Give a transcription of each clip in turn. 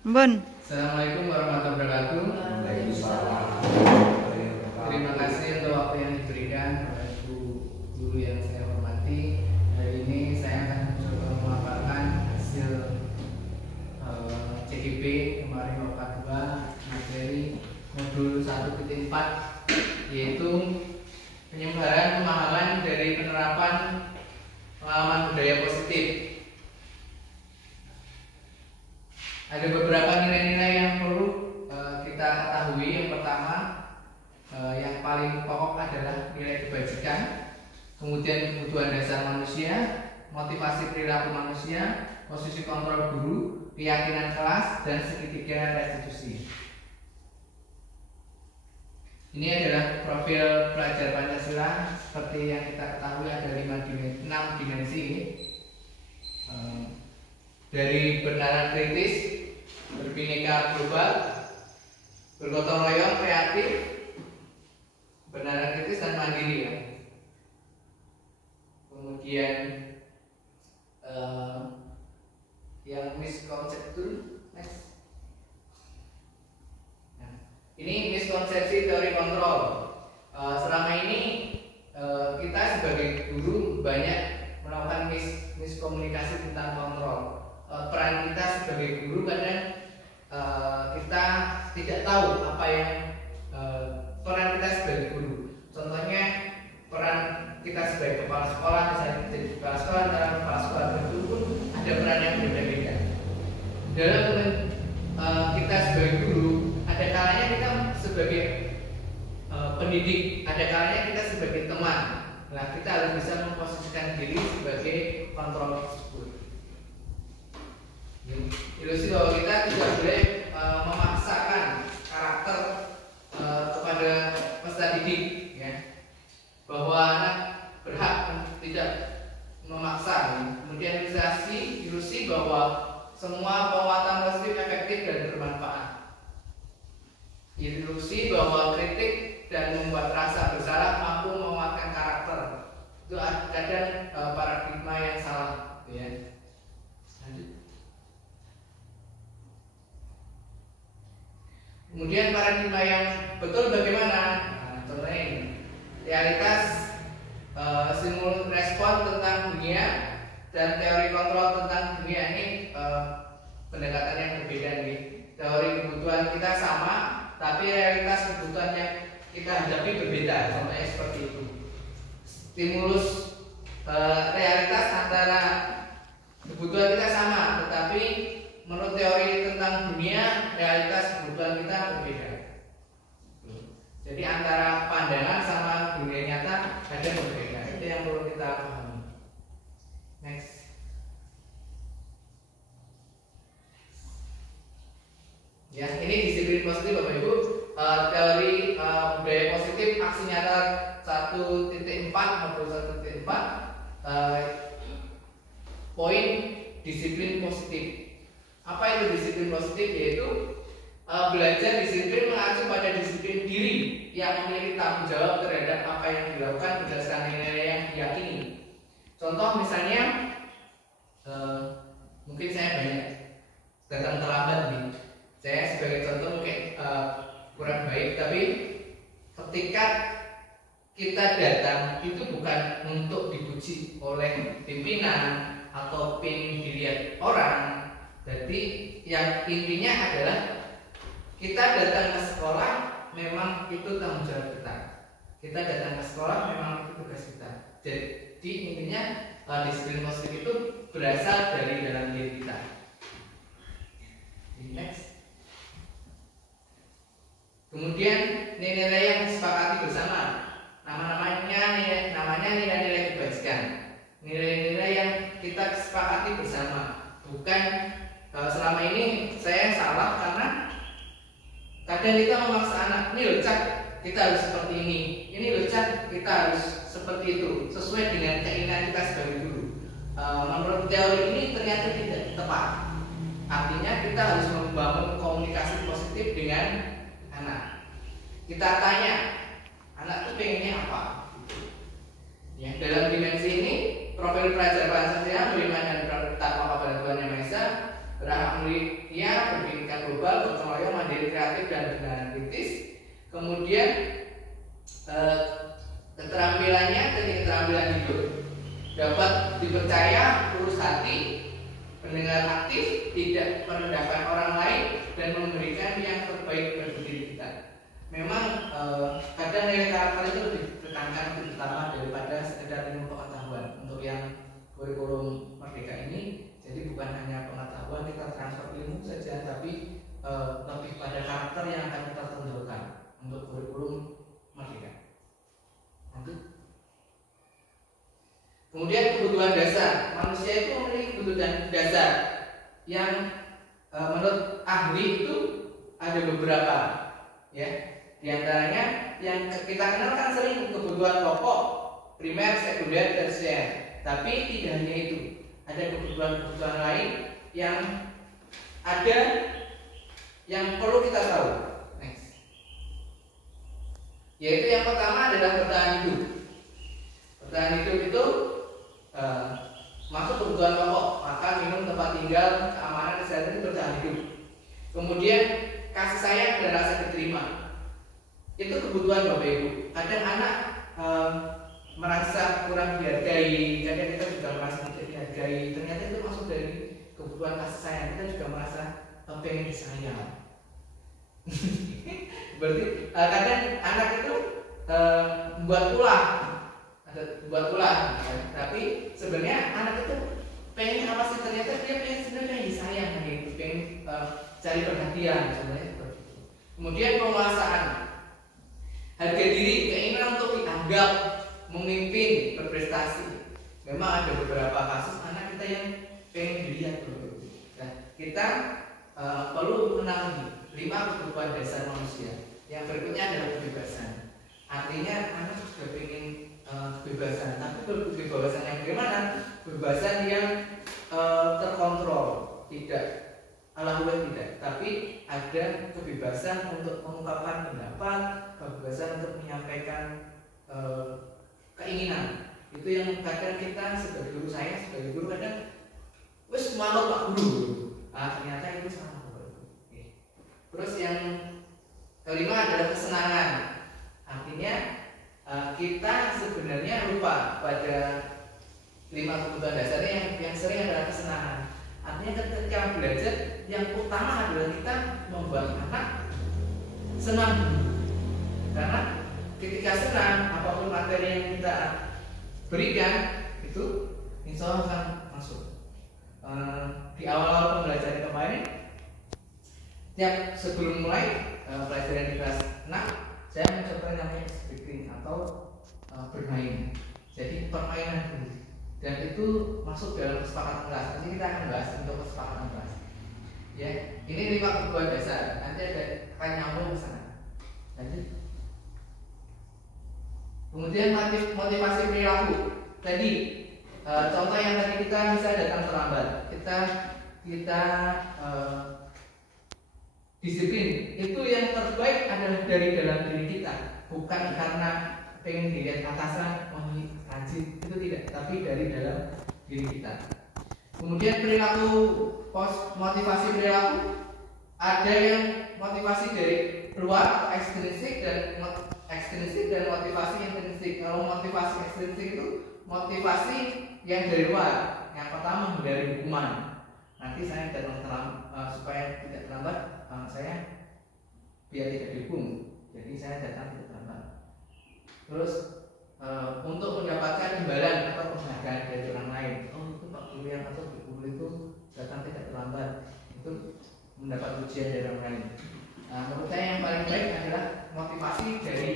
Bun. Assalamualaikum warahmatullahi wabarakatuh. Waalaikumsalam. Terima kasih untuk waktu yang diberikan kepada ibu guru yang saya hormati. Hari ini saya akan mencoba memaparkan hasil CGP kemarin Bapak 2 materi modul 1.4, yaitu penyebaran pemahaman dari penerapan pengalaman budaya positif. Ada beberapa nilai-nilai yang perlu kita ketahui. Yang pertama, yang paling pokok adalah nilai kebajikan, kemudian kebutuhan dasar manusia, motivasi perilaku manusia, posisi kontrol guru, keyakinan kelas, dan segitiga restitusi. Ini adalah profil pelajar Pancasila. Seperti yang kita ketahui ada 6 dimensi. Dari benaran kritis, berbineka global, bergotong royong, kreatif, benaran kritis dan mandiri ya. Kemudian yang miskonsepsi, next. Nah, ini miskonsepsi teori kontrol. Selama ini kita sebagai guru banyak melakukan miskomunikasi tentang kontrol. Peran kita sebagai guru kadang kita tidak tahu apa yang peran kita sebagai guru. Contohnya peran kita sebagai kepala sekolah, misalnya jadi kepala sekolah, antara kepala sekolah dan guru pun ada peran yang berbeda-beda. Dalam kita sebagai guru, ada kalanya kita sebagai pendidik, ada kalanya kita sebagai teman. Nah, kita harus bisa memposisikan diri sebagai kontrol tersebut. Ilusi bahwa kita tidak boleh memaksakan karakter kepada peserta didik, ya. Bahwa anak berhak tidak memaksa. Kemudian ilusi bahwa semua penguatan positif efektif dan bermanfaat. Ilusi bahwa kritik dan membuat rasa bersalah mampu menguatkan karakter. Itu kadang paradigma yang salah, ya. Kemudian paradigma yang betul bagaimana? Nah, contohnya ini, realitas stimulus respon tentang dunia dan teori kontrol tentang dunia. Ini pendekatan yang berbeda nih. Teori kebutuhan kita sama, tapi realitas kebutuhan yang kita hadapi berbeda. Contohnya seperti itu. Stimulus realitas antara kebutuhan kita sama, tetapi menurut teori tentang dunia, realitas kebutuhan kita berbeda. Jadi antara pandangan sama dunia nyata ada yang berbeda. Itu yang perlu kita pahami. Next. Ya, ini disiplin positif Bapak Ibu. Teori budaya positif aksi nyata 1.4 modul 1.4. Poin disiplin positif. Apa itu disiplin positif? Yaitu belajar disiplin mengacu pada disiplin diri yang memiliki tanggung jawab terhadap apa yang dilakukan berdasarkan nilai yang diyakini. Contoh misalnya, mungkin saya banyak datang terlambat nih. Saya sebagai contoh mungkin kurang baik, tapi ketika kita datang itu bukan untuk dipuji oleh pimpinan atau pengen dilihat orang. Jadi yang intinya adalah kita datang ke sekolah memang itu tanggung jawab kita. Kita datang ke sekolah memang itu tugas kita. Jadi intinya disiplin positif itu berasal dari dalam diri kita. Next. Kemudian nilai-nilai yang disepakati bersama. Namanya nilai-nilai kebajikan. Nilai-nilai yang kita sepakati bersama. Bukan selama ini saya salah karena kadang kita memaksa anak, ini loh Cak, kita harus seperti ini loh Cak, kita harus seperti itu, sesuai dengan keinginan kita sebagai guru. Menurut teori ini ternyata tidak tepat. Artinya kita harus membangun komunikasi positif dengan anak. Kita tanya, anak itu pengennya apa? Ya, dalam dimensi ini, profil pelajar Pancasila beriman dan bertakwa kepada Tuhan Yang Maha Esa, berhak mulia, berpendidikan Kemudian keterampilannya teknik keterampilan hidup, dapat dipercaya, tulus hati, pendengar aktif, tidak merendahkan orang lain, dan memberikan yang terbaik bagi diri kita. Memang kadang nilai karakter itu lebih ditekankan lebih utama daripada sekedar ilmu pengetahuan. Untuk yang kurikulum Merdeka ini, jadi bukan hanya pengetahuan kita transfer ilmu saja, tapi lebih pada karakter yang akan kita tonjolkan untuk kurikulum Merdeka. Kemudian kebutuhan dasar. Manusia itu memiliki kebutuhan dasar yang menurut ahli itu ada beberapa, ya. Di antaranya yang kita kenal kan sering kebutuhan pokok, primer, sekunder, tersier. Tapi tidak hanya itu, ada kebutuhan-kebutuhan lain yang ada yang perlu kita tahu. Next. Yaitu yang pertama adalah bertahan hidup. Bertahan hidup itu masuk kebutuhan pokok, makan, minum, tempat tinggal, keamanan, kesehatan itu bertahan hidup. Kemudian kasih sayang dan rasa diterima, itu kebutuhan Bapak Ibu. Kadang anak merasa kurang dihargai, kadang kita juga merasa tidak dihargai. Ternyata itu masuk dari kebutuhan kasih sayang. Kita juga merasa pengen disayang. Berarti kadang anak itu buat ulah, tapi sebenarnya anak itu pengen apa sih? Ternyata dia pengen sebenarnya disayang, gitu, pengen cari perhatian, sebenarnya seperti itu. Kemudian penguasaan, harga diri, keinginan untuk dianggap, memimpin, berprestasi. Memang ada beberapa kasus anak kita yang pengen dilihat dulu. Nah, kita perlu mengenali 5 kebutuhan dasar manusia. Yang berikutnya adalah kebebasan. Artinya anak sudah pengen kebebasan, tapi kebebasan yang bagaimana? Kebebasan yang terkontrol, tidak alhamdulillah tidak, tapi ada kebebasan untuk mengungkapkan pendapat, kebebasan untuk menyampaikan keinginan. Itu yang kadang kita sebagai guru, saya sebagai guru kadang wes manut Pak Guru. Ternyata itu salah. Terus yang kelima adalah kesenangan. Artinya kita sebenarnya lupa pada 5 kebutuhan dasarnya yang sering adalah kesenangan. Artinya ketika belajar yang utama adalah kita membuat anak senang. Karena ketika senang, apapun materi yang kita berikan itu insya Allah akan masuk. Di awal-awal pembelajaran kemarin, sebelum mulai pelajaran di kelas 6, saya mencoba namanya speaking atau bermain. Jadi permainan dulu, dan itu masuk dalam kesepakatan kelas. Nanti kita akan bahas untuk kesepakatan kelas. Ya, ini 5 kebutuhan dasar. Nanti akan nyambung ke sana. Lanjut. Kemudian motivasi perilaku. Tadi contoh yang tadi kita bisa datang terlambat. Kita disiplin. Itu yang terbaik adalah dari dalam diri kita, bukan karena pengen dilihat atasan, rajin, itu tidak, tapi dari dalam diri kita. Kemudian perilaku motivasi perilaku, ada yang motivasi dari luar atau ekstrinsik dan motivasi intrinsik. Kalau motivasi ekstrinsik itu motivasi yang dari luar. Yang pertama menghindari hukuman. Nanti saya datang supaya tidak terlambat, saya biar tidak dihukum. Jadi saya datang tidak terlambat. Terus untuk mendapatkan imbalan atau penghargaan dari orang lain. Oh, itu Pak Guru yang atau Bu Guru itu datang tidak terlambat, itu mendapat ujian dari orang lain. Menurut saya yang paling baik adalah motivasi dari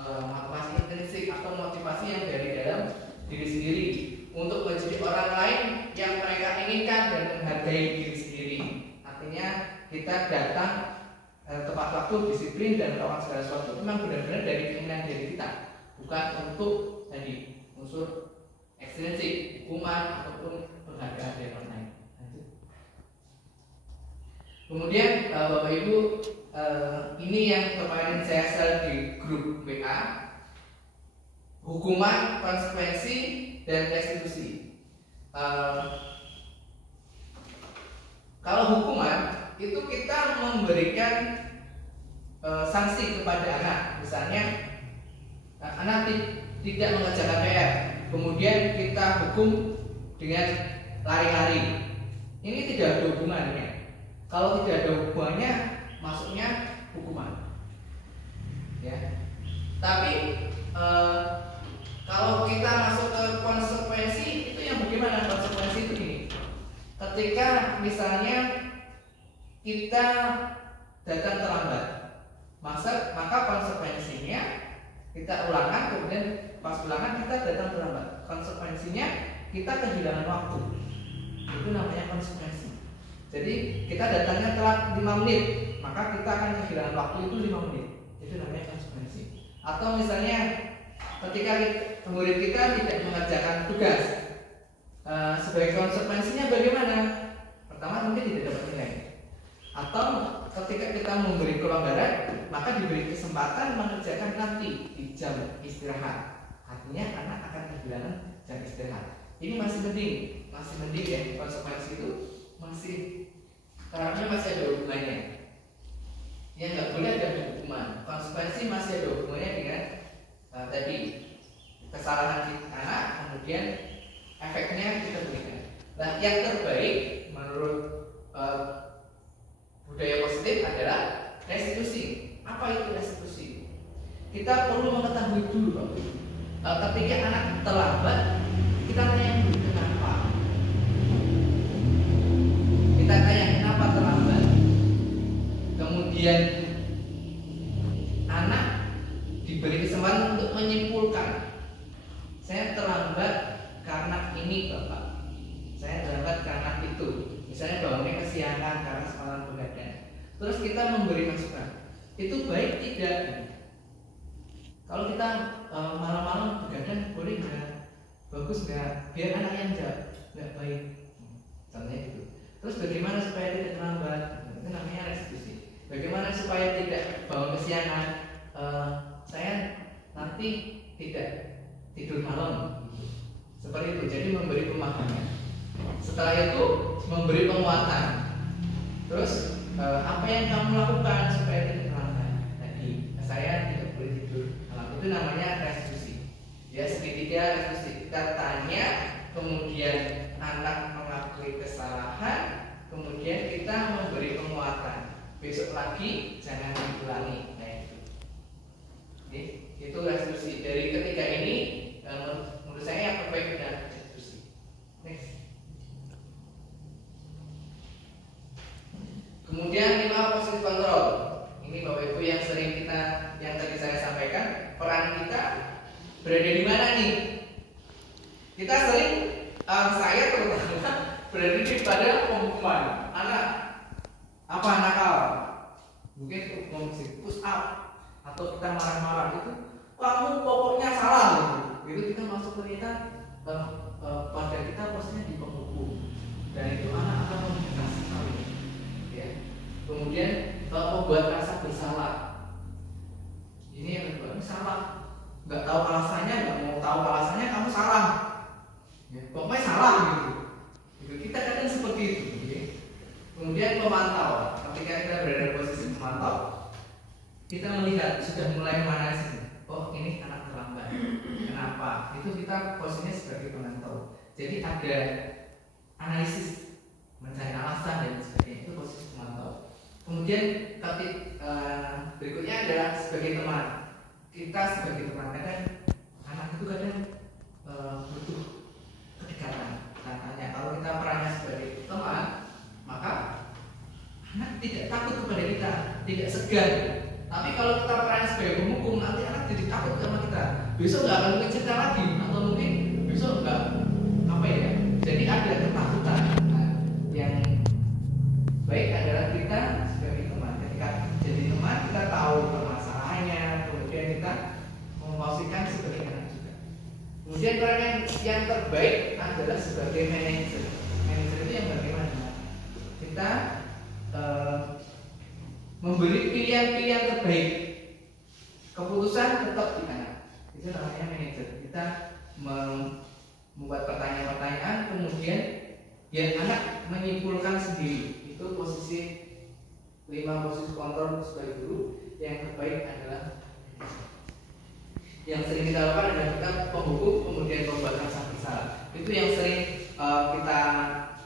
motivasi intrinsik atau motivasi yang dari dalam diri sendiri untuk menjadi orang lain yang mereka inginkan dan menghargai diri sendiri. Artinya kita datang tepat waktu, disiplin dan melakukan segala sesuatu memang benar-benar dari keinginan diri kita, bukan untuk tadi unsur ekstrinsik, hukuman ataupun penghargaan dari orang lain. Kemudian Bapak Ibu, ini yang kemarin saya share di grup WA, hukuman, konsekuensi, dan restitusi. Kalau hukuman itu kita memberikan sanksi kepada anak. Misalnya anak tidak mengerjakan PR, kemudian kita hukum dengan lari-lari. Ini tidak ada hubungannya. Kalau tidak ada hubungannya, masuknya hukuman. Ya. Tapi kalau kita masuk ke konsekuensi, itu yang bagaimana konsekuensi itu ini? Ketika misalnya kita datang terlambat, maka konsekuensinya kita ulangan, kemudian pas ulangan kita datang terlambat. Konsekuensinya kita kehilangan waktu. Itu namanya konsekuensi. Jadi kita datangnya telat 5 menit, maka kita akan kehilangan waktu itu 5 menit. Itu namanya konsekuensi. Atau misalnya ketika murid kita tidak mengerjakan tugas, sebagai konsekuensinya bagaimana? Pertama mungkin tidak dapat nilai. Atau ketika kita memberi kelonggaran, maka diberi kesempatan mengerjakan nanti di jam istirahat. Artinya anak akan kehilangan jam istirahat. Ini masih mending ya, konsekuensi itu masih karena masih ada hubungannya. Yang nggak boleh ada hukuman. Konsekuensi masih ada hubungannya dengan tadi kesalahan anak, kemudian efeknya kita berikan. Nah, yang terbaik menurut budaya positif adalah restitusi. Apa itu restitusi? Kita perlu mengetahui dulu, ketika anak terlambat, kita tanya dulu kenapa. Kita tanya kenapa terlambat. Kemudian anak diberi kesempatan untuk menyimpulkan. Saya terlambat karena ini, Bapak. Saya terlambat karena itu. Misalnya bangunnya kesiangan karena semalam begadang. Terus kita memberi masukan. Itu baik tidak? Kalau kita malam-malam begadang boleh nggak? Bagus nggak? Biar anak yang jawab nggak baik. Contohnya itu. Terus bagaimana supaya tidak terlambat? Itu namanya restitusi. Bagaimana supaya tidak bangun kesiangan? Saya nanti tidak tidur malam. Seperti itu. Jadi memberi pemahaman. Setelah itu memberi penguatan. Terus apa yang kamu lakukan supaya tidak terlambat? Tadi saya tidak boleh tidur malam. Itu namanya restitusi. Ya, segitiga restitusi. Kita tanya, kemudian anak mengakui kesalahan, kemudian kita memberi penguatan. Besok lagi jangan diulangi. Nah, itu. Oke, itu restitusi. Dari ketiga ini menurut saya yang terbaik adalah restitusi. Next. Kemudian 5 positive control. Ini Bapak Ibu yang sering yang tadi saya sampaikan, peran kita berada di mana nih? Kita sering, saya terutama berada di pada penghukuman. Anak apa nakal? Mungkin untuk push up atau kita marah-marah itu, kamu pokoknya salah gitu. Itu kita masuk ke kita pada kita posisinya di penghukum, dan itu anak akan membentak sekali. Ya. Kemudian membuat rasa bersalah. Ini yang kedua, ini salah. Nggak tahu alasannya, nggak mau tahu alasannya, kamu salah. Ya, pokoknya salah gitu. Kita kadang seperti itu. Ya. Kemudian pemantau. Ketika kita berada di posisi pemantau, kita melihat sudah mulai mana sih? Oh, ini anak terlambat. Kenapa? Itu kita posisinya sebagai pemantau. Jadi ada analisis, mencari alasan dan sebagainya. Itu posisi pemantau. Kemudian berikutnya adalah sebagai teman. Kita sebagai teman kadang anak itu kadang butuh kedekatan. Katanya kalau kita perannya sebagai teman, maka anak tidak takut kepada kita, tidak segan. Tapi kalau kita perannya sebagai penghukum, nanti anak jadi takut sama kita. Besok nggak akan cerita lagi, atau mungkin besok nggak apa ya. Jadi ada ketakutan. Nah, yang baik adalah kita sebagai teman. Ketika jadi teman, kita tahu permasalahannya, kemudian kita memposisikan sebagai anak juga. Kemudian peran yang terbaik adalah sebagai manajer. Manajer itu yang bagaimana? Kita memberi pilihan-pilihan terbaik. Keputusan tetap di anak. Itu namanya manajer. Kita membuat pertanyaan-pertanyaan, kemudian biar anak menyimpulkan sendiri. Itu posisi 5 posisi kontrol sebagai guru. yang terbaik adalah yang sering kita lakukan adalah kita penghukum kemudian pembuatan sah bersalah. Itu yang sering kita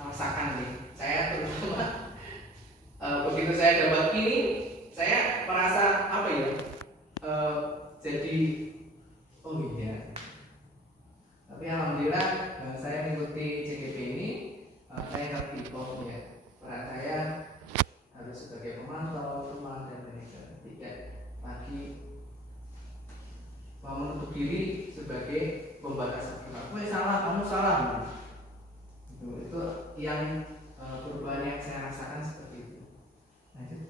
rasakan nih. Saya terutama begitu saya dapat ini, saya merasa apa ya? Jadi oh iya. Tapi alhamdulillah saya mengikuti CGP ini, saya ngerti kok ya. Peran saya harus sebagai pemantau, teman dan manajer, tidak lagi menutup diri sebagai pembatas perilaku. Salah, kamu salah. Itu yang perubahan yang saya rasakan seperti itu. Lanjut.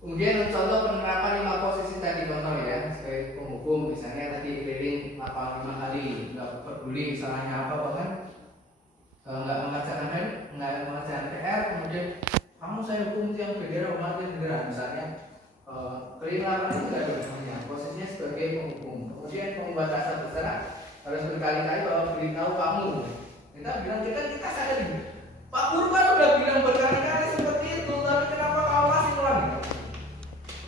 Kemudian contoh penerapan 5 posisi tadi contoh ya, sebagai penghukum misalnya tadi keliling lapang 5 kali, nggak peduli salahnya apa, bahkan nggak mengerjakan PR, kemudian kamu saya hukum yang bendera umat negara misalnya. Keliling lapangan itu tidak ada namanya, posisinya sebagai penghukum. Kemudian pembatasan bersalah harus berkali-kali bahwa beritahu kamu. Kita bilang kita sadar, Pak Guru kan udah bilang berkali-kali seperti itu, tapi kenapa kau masih ulang?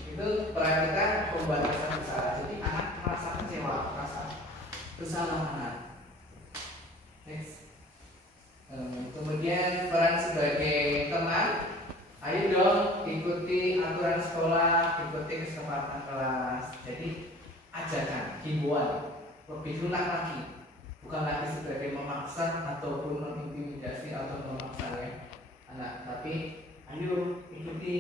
Itu peran kita pembatasan bersalah. Jadi anak merasa kecewa, merasa bersalah anak. Next. Kemudian peran sebagai teman. Ayo dong ikuti aturan sekolah, ikuti kesempatan kelas. Jadi ajakan, himbauan, lebih lunak lagi, bukan lagi sebagai memaksa ataupun mengintimidasi atau memaksa ya anak, tapi ayo ikuti,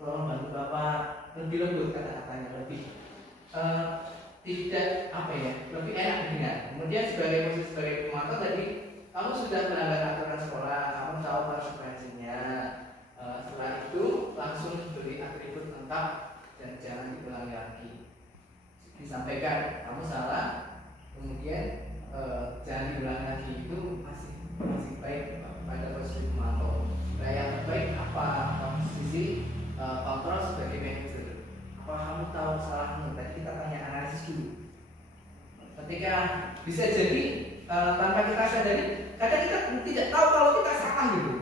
tolong bantu bapak, lebih lembut kata-katanya, lebih tidak apa ya, lebih enak didengar. Kemudian sebagai posisi sebagai pemantau tadi, kamu sudah melanggar aturan sekolah, kamu tahu konsekuensinya. Setelah itu langsung beri atribut lengkap dan jangan diulangi lagi. Disampaikan kamu salah, kemudian jangan diulangi lagi, itu masih baik pada posisi pemantau. Nah yang terbaik apa posisi kontrol sebagai manajer? Apa kamu tahu salahmu? Tadi kita tanya analisis dulu. Ketika bisa jadi tanpa kita sadari, kadang kita tidak tahu kalau kita salah gitu.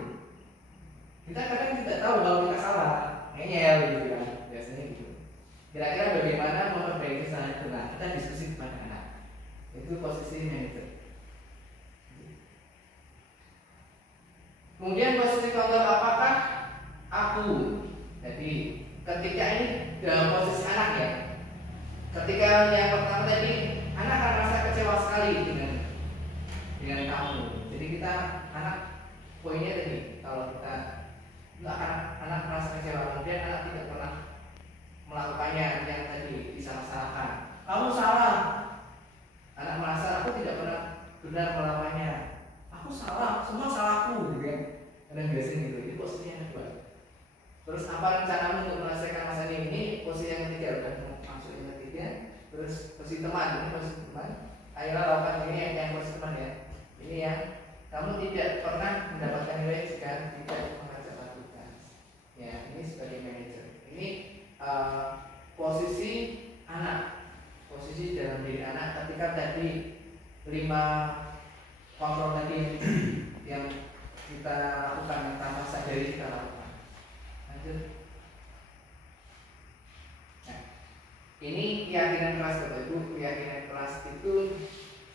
Kita kadang tidak tahu kalau kita salah, ngeyel gitu kan, biasanya gitu. Kira-kira bagaimana memperbaiki kesalahan itu? Nah, kita diskusi kepada anak. Itu posisi manajer. Kemudian posisi kontrol, apakah aku? Jadi ketika ini dalam posisi anak ya. Ketika yang pertama tadi, anak akan merasa kecewa sekali dengan kamu. Jadi kita anak poinnya tadi, kalau kita anak merasa kecewa, kemudian anak tidak pernah melakukannya yang tadi disalah-salahkan. Kamu salah. Anak merasa aku tidak pernah benar melakukannya. Aku salah, semua salahku, gitu kan? Kadang biasanya gitu. Itu posisi yang kedua. Terus apa rencanamu untuk menyelesaikan masalah ini? Posisi yang ketiga, udah masuk yang ketiga. Terus posisi teman, ini posisi teman. Ayolah lakukan ini yang posisi teman ya. Ini yang kamu tidak pernah mendapatkan nilai jika tidak mengerjakan tugas. Ya, ini sebagai manajer. Ini posisi anak, posisi dalam diri anak ketika tadi 5 kontrol tadi yang kita lakukan, yang tanpa sadari kita lakukan. Lanjut. Nah, ini keyakinan kelas Bapak Ibu. Keyakinan kelas itu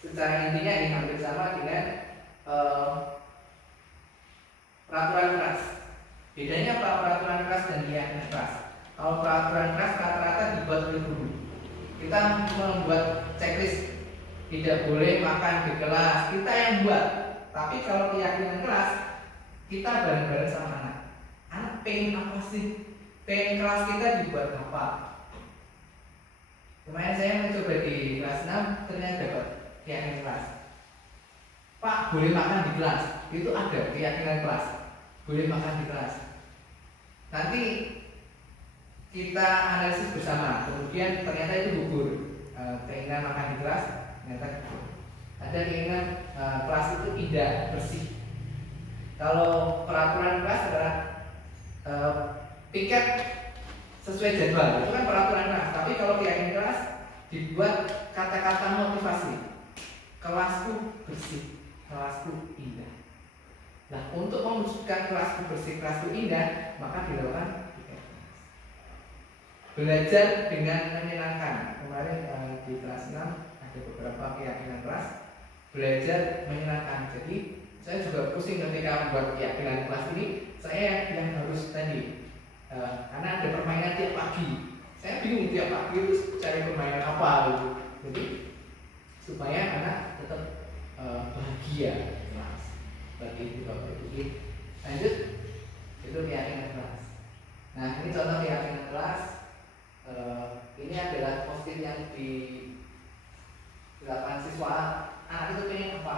secara intinya hampir sama dengan peraturan kelas. Bedanya apa peraturan kelas dan keyakinan kelas? Kalau peraturan kelas rata-rata dibuat oleh guru. Kita membuat checklist, tidak boleh makan di kelas, kita yang buat. Tapi kalau keyakinan kelas, kita bareng-bareng sama anak. Anak pengen apa sih? Pengen kelas kita dibuat apa? Kemarin saya mencoba di kelas 6, ternyata dapat keyakinan kelas. Pak, boleh makan di kelas. Itu ada keyakinan kelas. Boleh makan di kelas. Nanti kita analisis bersama. Kemudian ternyata itu gugur. Keinginan makan di kelas ternyata gugur. Ada keinginan kelas itu indah, bersih. Kalau peraturan kelas adalah piket sesuai jadwal, itu kan peraturan kelas. Tapi kalau keyakinan kelas dibuat kata-kata motivasi. Kelasku bersih, kelasku indah. Nah, untuk mewujudkan mewujudkan kelas bersih, kelas indah, maka dilakukan belajar dengan menyenangkan. Kemarin di kelas 6 ada beberapa keyakinan kelas belajar menyenangkan. Jadi saya juga pusing ketika membuat keyakinan kelas ini. Saya yang harus tadi karena ada permainan tiap pagi. Saya bingung tiap pagi itu cari permainan apa gitu. Jadi supaya anak tetap bahagia kelas. Bagi itu lanjut itu keyakinan kelas. Nah ini contoh keyakinan kelas. Ini adalah post-it yang dilakukan siswa. Anak itu pengen apa?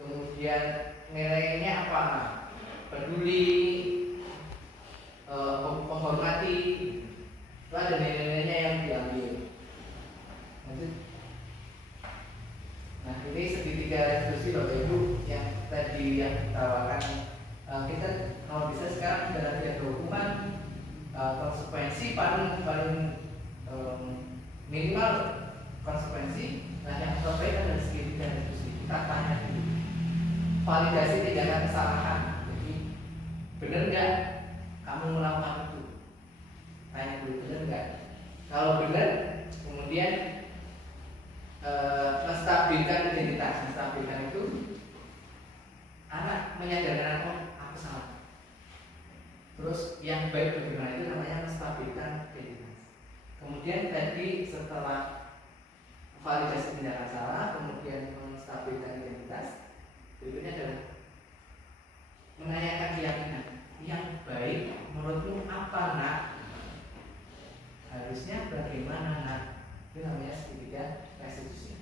Kemudian nilainya apa? Peduli, menghormati. Itu ada nilai-nilainya yang diambil. Nah ini segitiga resolusi Bapak Ibu yang tadi yang ditawarkan. Kita kalau bisa sekarang sudah ada dokumen konsekuensi paling minimal konsekuensi. Nah yang terbaik adalah segitiga resolusi. Kita tanya dulu validasi tindakan kesalahan. Jadi benar nggak kamu melakukan itu? Tanya dulu benar nggak. Kalau benar, kemudian menstabilkan identitas. Menstabilkan itu anak menyadarkan aku salah. Terus yang baik bagaimana itu namanya menstabilkan identitas. Kemudian tadi setelah validasi tindakan salah, kemudian menstabilkan identitas, berikutnya adalah menanyakan keyakinan. Yang baik menurutmu apa nak? Harusnya bagaimana nak? Itu namanya segitiga restitusi.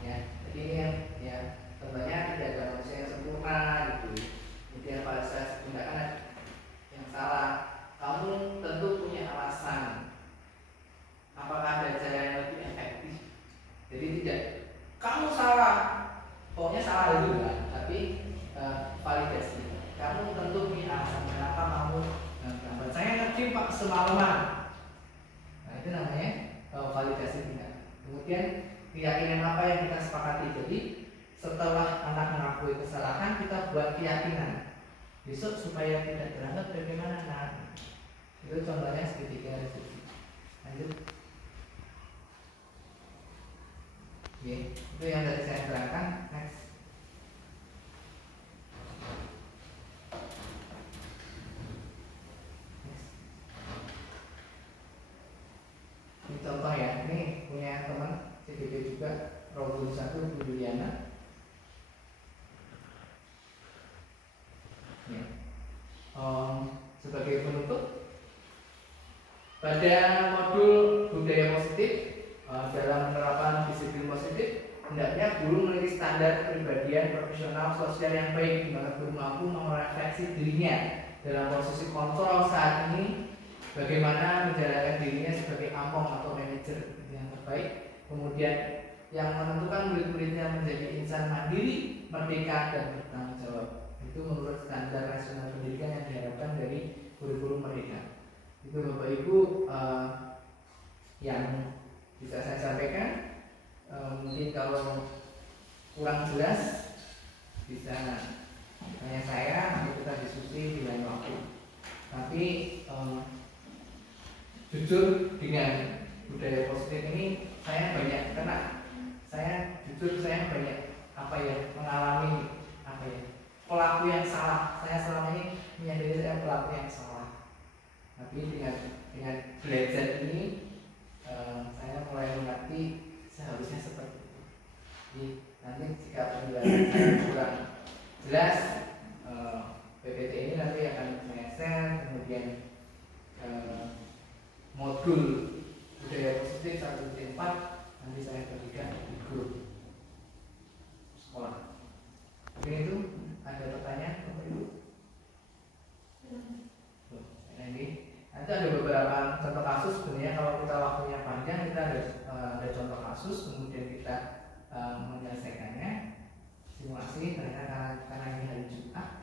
Ya, jadi ini ya tentunya tidak ada manusia yang sempurna gitu. Kemudian pada saat tindakan yang salah, kamu tentu punya alasan. Apakah ada cara yang lebih efektif? Jadi tidak kamu salah, pokoknya salah itu enggak, tapi validasi. Kamu tentu punya alasan kenapa kamu gambar. Saya nge-gym Pak semalaman. Nah itu namanya validasi tindakan. Kemudian keyakinan apa yang kita sepakati. Jadi setelah anak mengakui kesalahan, kita buat keyakinan besok supaya tidak terlambat bagaimana nak. Itu contohnya segitiga restitusi. Lanjut. Oke, itu yang tadi saya terangkan. Next. Ini contoh ya, ini punya teman CDP juga, Robun 1 Bu Juliana. Ya. Sebagai penutup, pada modul budaya positif dalam penerapan disiplin positif, hendaknya guru memiliki standar kepribadian profesional sosial yang baik, di mana guru mampu merefleksi dirinya dalam posisi kontrol saat ini, bagaimana menjalankan dirinya sebagai ampong atau manajer yang terbaik, kemudian yang menentukan murid-muridnya menjadi insan mandiri, merdeka, dan bertanggung jawab. Itu menurut standar nasional pendidikan yang diharapkan dari guru-guru mereka. Itu Bapak Ibu yang bisa saya sampaikan. Mungkin kalau kurang jelas bisa tanya saya, nanti kita diskusi di lain waktu. Tapi jujur dengan budaya positif ini saya banyak kena. Saya banyak mengalami pelaku yang salah. Saya selama ini menyadari saya pelaku yang salah. Tapi dengan belajar ini saya mulai mengerti seharusnya seperti itu. Jadi nanti jika penjelasan saya kurang jelas, PPT ini nanti akan saya share, kemudian modul budaya positif 1-4 nanti saya bagikan di grup sekolah. Mungkin itu ada pertanyaan Bapak Ibu? Nanti ada beberapa contoh kasus. Sebenarnya kalau kita waktunya panjang, kita ada contoh kasus, kemudian kita menyelesaikannya simulasi. Karena ini hari Jumat,